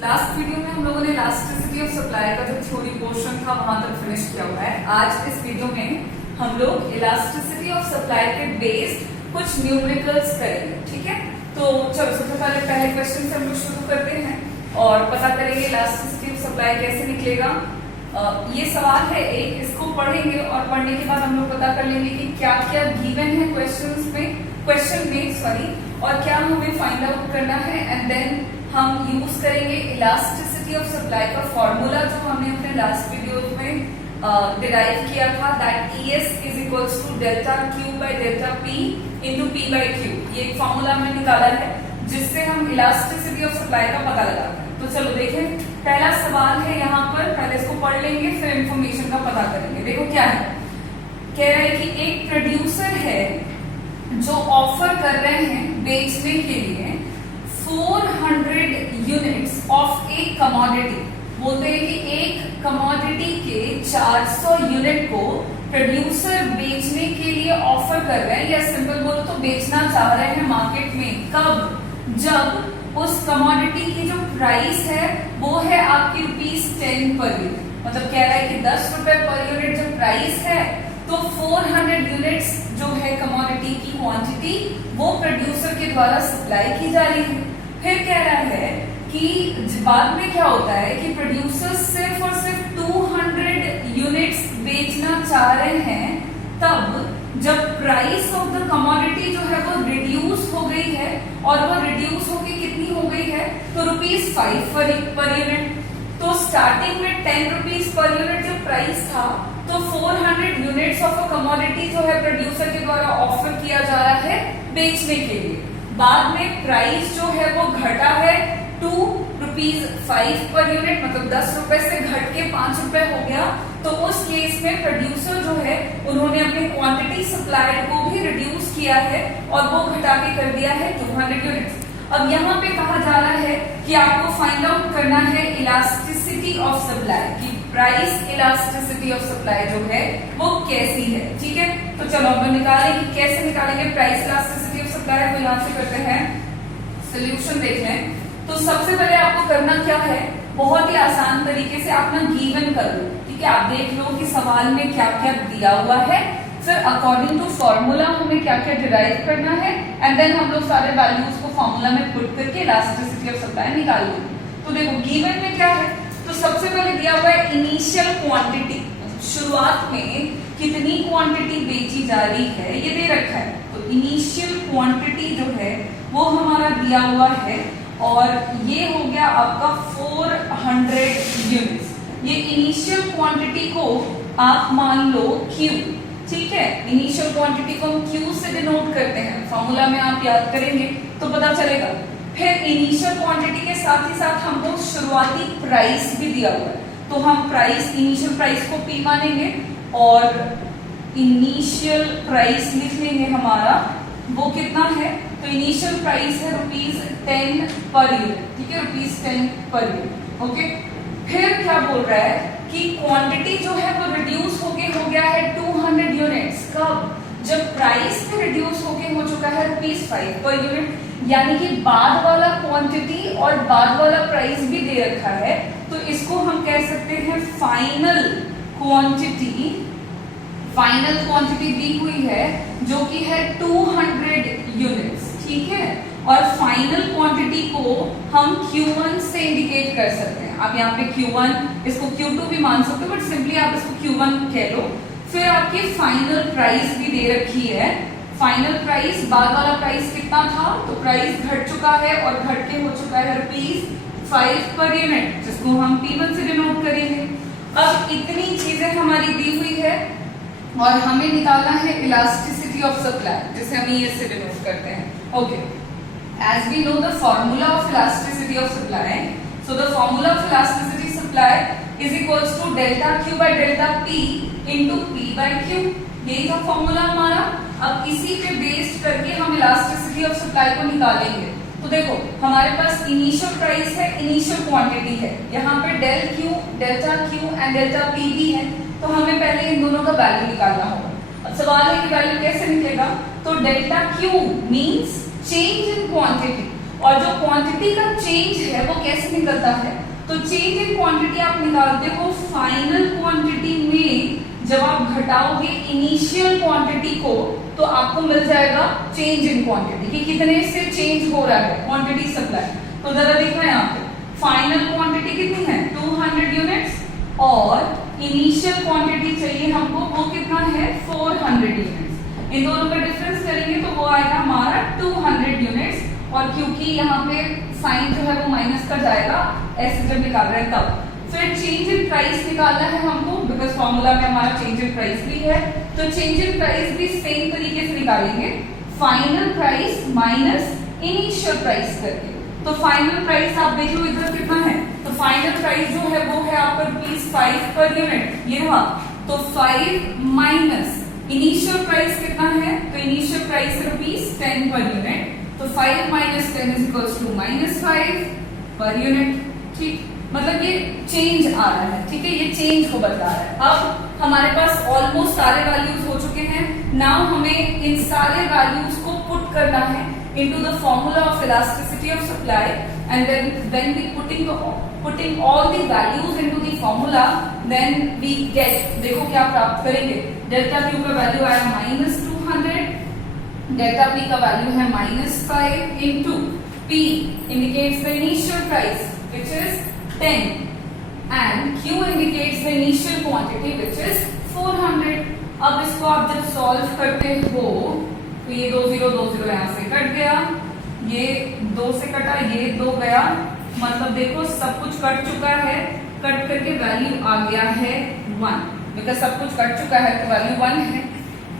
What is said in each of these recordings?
Last video में हम लोगों ने इलास्टिसिटी ऑफ सप्लाई का जो थ्योरी पोर्शन था वहां तक फिनिश किया हुआ है। आज इस वीडियो में हम लोग इलास्टिसिटी ऑफ सप्लाई के बेस्ड कुछ न्यूमेरिकल्स करेंगे, ठीक है। तो चलो सबसे पहले क्वेश्चन से हम लोग शुरू करते हैं और पता करेंगे इलास्टिसिटी ऑफ सप्लाई कैसे निकलेगा। ये सवाल है एक, इसको पढ़ेंगे और पढ़ने के बाद हम लोग पता कर लेंगे कि क्या क्या गिवन है क्वेश्चन में और क्या हमें फाइंड आउट करना है। एंड देन हम यूज करेंगे इलास्टिसिटी ऑफ सप्लाई का फॉर्मूला जो हमने अपने लास्ट वीडियो में डिराइव किया था, that ES is equals to delta Q by delta P into P by Q। ये एक फॉर्मूला हमने निकाला है जिससे हम इलास्टिसिटी ऑफ सप्लाई का पता लगाते हैं। तो चलो देखें, पहला सवाल है यहाँ पर, पहले इसको पढ़ लेंगे फिर इंफॉर्मेशन का पता करेंगे। देखो क्या है, कह रहा है कि एक प्रोड्यूसर है जो ऑफर कर रहे हैं बेचने के लिए 400 यूनिट्स ऑफ ए कमोडिटी। बोलते हैं कि एक कमोडिटी के 400 यूनिट को प्रोड्यूसर बेचने के लिए ऑफर कर रहे हैं, या सिंपल बोलो तो बेचना चाह रहे हैं मार्केट में। कब? जब उस कमोडिटी की जो प्राइस है वो है आपकी ₹10 पर यूनिट। मतलब कह रहा है कि 10 रुपए पर यूनिट जब प्राइस है तो 400 यूनिट्स जो है कमोडिटी की क्वांटिटी वो प्रोड्यूसर के द्वारा सप्लाई की जा रही है। फिर कह रहा है कि बाद में क्या होता है कि प्रोड्यूसर सिर्फ और सिर्फ 200 यूनिट्स बेचना चाह रहे हैं तब जब प्राइस ऑफ द कमोडिटी जो है वो रिड्यूस हो गई है, और वो रिड्यूस होके कितनी हो गई है तो ₹5 पर यूनिट। तो स्टार्टिंग में 10 रुपीज पर यूनिट जो प्राइस था, तो 400 यूनिट्स ऑफ अ कमोडिटी जो है प्रोड्यूसर के द्वारा ऑफर किया जा रहा है बेचने के लिए। बाद में प्राइस जो है वो घटा है ₹5 पर यूनिट, मतलब 10 रुपए से घट के 5 रुपए हो गया। तो उस केस में प्रोड्यूसर जो है उन्होंने अपनी क्वांटिटी सप्लाइड को भी रिड्यूस किया है और वो घटा के कर दिया है 200 यूनिट्स। अब यहाँ पे कहा जा रहा है कि आपको फाइंड आउट करना है इलास्टिसिटी ऑफ सप्लाई की, प्राइस इलास्टिसिटी ऑफ सप्लाई जो है वो कैसी है, ठीक है। तो चलो हम निकालेंगे, कैसे निकालेंगे प्राइस इलास्टिसिटी ऑफ सप्लाई को। यहाँ से करते हैं सोल्यूशन, देख लें। तो सबसे पहले आपको करना क्या है, बहुत ही आसान तरीके से आप ना गिवन कर लो, ठीक है। आप देख लो कि सवाल में क्या क्या दिया हुआ है, फिर अकॉर्डिंग टू फॉर्मूला हमें क्या क्या डिराइव करना है, एंड देन हम लोग सारे वैल्यूज को फॉर्मूला में पुट करके इलास्टिसिटी ऑफ सप्लाई निकाल लेंगे। तो देखो गिवन में क्या है, तो सबसे पहले दिया हुआ है इनिशियल क्वांटिटी, शुरुआत में कितनी क्वांटिटी बेची जा रही है ये दे रखा है। तो इनिशियल क्वांटिटी जो है वो हमारा दिया हुआ है और ये हो गया आपका 400 यूनिट्स। ये इनिशियल क्वांटिटी को आप मान लो Q, ठीक है। इनिशियल क्वांटिटी को हम Q से डिनोट करते हैं, फॉर्मूला में आप याद करेंगे तो पता चलेगा। फिर इनिशियल क्वांटिटी के साथ ही साथ हमको शुरुआती प्राइस भी दिया हुआ है, तो हम प्राइस, इनिशियल प्राइस को P मानेंगे और इनिशियल प्राइस लिख लेंगे हमारा, वो कितना है तो इनिशियल प्राइस है ₹10 पर यूनिट, ठीक है, ₹10 पर यूनिट, ओके। फिर क्या बोल रहा है कि क्वांटिटी जो है वो रिड्यूस होके हो गया है 200 यूनिट्स। कब? जब प्राइस में रिड्यूस होके हो चुका है ₹5 पर यूनिट, यानी कि बाद वाला क्वांटिटी और बाद वाला प्राइस भी दे रखा है। तो इसको हम कह सकते हैं फाइनल क्वांटिटी दी हुई है जो कि है 200 यूनिट्स, ठीक है। और फाइनल क्वांटिटी को हम Q1 से इंडिकेट कर सकते हैं। आप यहाँ पे Q1, इसको Q2 भी मान सकते हो, बट सिंपली आप इसको Q1 कह लो। फिर आपकी फाइनल प्राइस भी दे रखी है। फाइनल प्राइस, बाद वाला प्राइस कितना था, तो प्राइस घट चुका है और घट के हो चुका है ₹5 पर यूनिट, जिसको हम P1 से डिनोट करेंगे। अब इतनी चीजें हमारी दी हुई है और हमें निकालना है इलास्टिसिटी ऑफ सप्लाई, जिसे हम ES से डिनोट करते हैं, okay. As we know the formula of elasticity of supply, so the formula of elasticity supply is equals to delta Q by delta P into P by Q। यही था formula हमारा। अब इसी पे based करके हम इलास्टिसिटी ऑफ सप्लाई को निकालेंगे। तो देखो हमारे पास इनिशियल प्राइस है, इनिशियल क्वांटिटी है, यहाँ पे delta Q and delta P भी है, तो हमें पहले इन दोनों का वैल्यू निकालना होगा। अब सवाल है कि वैल्यू कैसे निकलेगा, तो delta Q means change in quantity, और जो क्वांटिटी का चेंज है वो कैसे निकलता है, तो चेंज इन क्वांटिटी आप निकालते हो फाइनल क्वांटिटी में जब आप घटाओगे इनिशियल क्वांटिटी को तो आपको मिल जाएगा चेंज इन क्वांटिटी कि कितने से चेंज हो रहा है क्वांटिटी सप्लाई। तो जरा देखना यहाँ पे फाइनल क्वांटिटी कितनी है 200 यूनिट्स और इनिशियल क्वांटिटी चाहिए हमको वो कितना है 400 यूनिट्स। इन दोनों का डिफरेंस करेंगे तो वो आएगा हमारा 200 यूनिट्स और क्योंकि यहाँ पे साइन जो है वो माइनस का जाएगा ऐसे जब निकाल रहे हैं तब। फिर चेंज इन प्राइस निकालना है हमको बिकॉज फॉर्मूला में हमारा चेंज इन प्राइस भी है, तो चेंज इन प्राइस भी सेम तरीके से निकालेंगे final price minus initial price करके। तो फाइनल प्राइस आप देखो इधर कितना है, तो फाइनल प्राइस जो है वो है आपका ₹5 पर यूनिट, ये रहा। तो 5 माइनस इनिशियल प्राइस कितना है, तो इनिशियल प्राइस ₹10 पर यूनिट, तो 5 minus 10 is equals to -5 per unit. ठीक, मतलब ये चेंज आ रहा है, ठीक है, ये चेंज को बता रहा है। अब हमारे पास ऑलमोस्ट सारे वैल्यूज हो चुके हैं। नाउ हमें इन सारे वैल्यूज को पुट करना है into the formula of elasticity of supply, and then when we putting all the values into the formula, then we get, देखो क्या प्राप्त करेंगे, डेल्टा Q का वैल्यू आया -200, डेल्टा P का वैल्यू है -5 into P indicates the initial price which is 10 and Q indicates the initial quantity which is 400। अब इसको आप जब सॉल्व करते हो तो ये 2 0 यहाँ से कट गया, ये 2 से कटा, ये 2 गया, मतलब देखो सब कुछ कट चुका है, कट करके वैल्यू आ गया है 1 बिकॉज सब कुछ कट चुका है तो वैल्यू 1 है।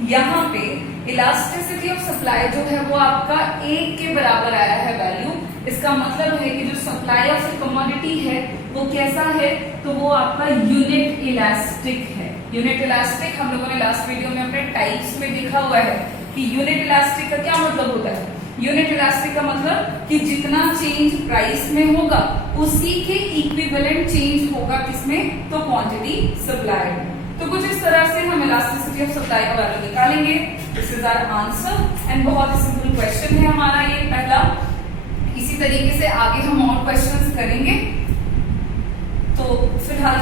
यहाँ पे इलास्टिसिटी ऑफ सप्लाई जो है वो आपका 1 के बराबर आया है वैल्यू। इसका मतलब है कि जो सप्लाई ऑफ कमोडिटी है वो कैसा है, तो वो आपका यूनिट इलास्टिक है। यूनिट इलास्टिक हम लोगों ने लास्ट वीडियो में अपने टाइप्स में देखा हुआ है कि यूनिट इलास्टिक का क्या मतलब होता है। यूनिट इलास्टिक का मतलब कि जितना चेंज प्राइस में होगा उसी के इक्विवेलेंट चेंज होगा किसमें, तो क्वांटिटी सप्लाई में। तो कुछ इस तरह से हम इलास्टिसिटी ऑफ सप्लाई का वैल्यू निकालेंगे। This is our answer and बहुत ही सिंपल क्वेश्चन है हमारा ये पहला। इसी तरीके से आगे हम और क्वेश्चंस करेंगे। तो फिलहाल